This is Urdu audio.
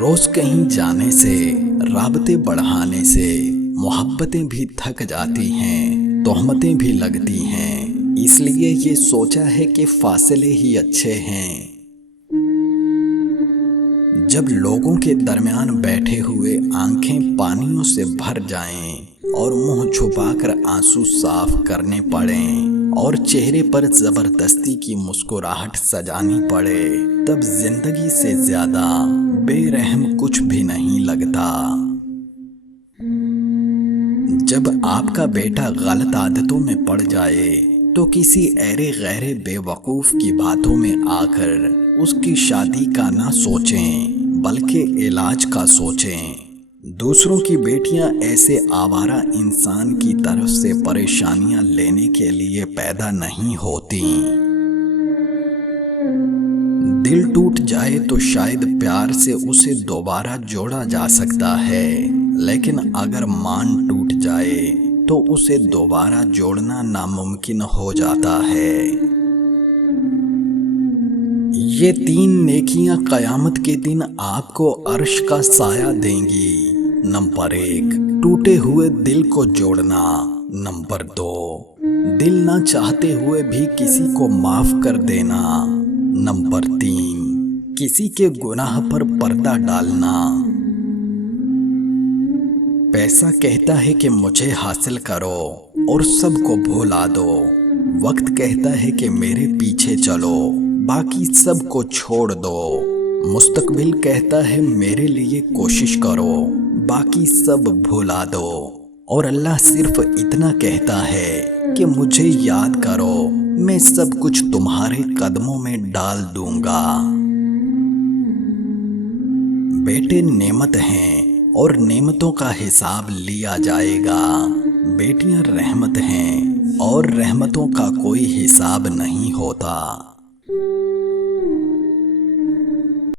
روز کہیں جانے سے، رابطے بڑھانے سے محبتیں بھی تھک جاتی ہیں، تہمتیں بھی لگتی ہیں۔ اس لیے یہ سوچا ہے کہ فاصلے ہی اچھے ہیں۔ جب لوگوں کے درمیان بیٹھے ہوئے آنکھیں پانیوں سے بھر جائیں اور منہ چھپا کر آنسو صاف کرنے پڑیں اور چہرے پر زبردستی کی مسکراہٹ سجانی پڑے، تب زندگی سے زیادہ بے رحم کچھ بھی نہیں لگتا۔ جب آپ کا بیٹا غلط عادتوں میں پڑ جائے تو کسی ایرے غیرے بے وقوف کی باتوں میں آ کر اس کی شادی کا نہ سوچیں بلکہ علاج کا سوچیں۔ دوسروں کی بیٹیاں ایسے آوارہ انسان کی طرف سے پریشانیاں لینے کے لیے پیدا نہیں ہوتی۔ دل ٹوٹ جائے تو شاید پیار سے اسے دوبارہ جوڑا جا سکتا ہے، لیکن اگر مان ٹوٹ جائے تو اسے دوبارہ جوڑنا ناممکن ہو جاتا ہے۔ یہ 3 نیکیاں قیامت کے دن آپ کو عرش کا سایہ دیں گی۔ نمبر 1، ٹوٹے ہوئے دل کو جوڑنا۔ نمبر 2، دل نہ چاہتے ہوئے بھی کسی کو معاف کر دینا۔ نمبر 3، کسی کے گناہ پر پردہ ڈالنا۔ پیسہ کہتا ہے کہ مجھے حاصل کرو اور سب کو بھولا دو۔ وقت کہتا ہے کہ میرے پیچھے چلو، باقی سب کو چھوڑ دو۔ مستقبل کہتا ہے میرے لیے کوشش کرو، باقی سب بھولا دو۔ اور اللہ صرف اتنا کہتا ہے کہ مجھے یاد کرو، میں سب کچھ تمہارے قدموں میں ڈال دوں گا۔ بیٹے نعمت ہیں اور نعمتوں کا حساب لیا جائے گا۔ بیٹیاں رحمت ہیں اور رحمتوں کا کوئی حساب نہیں ہوتا۔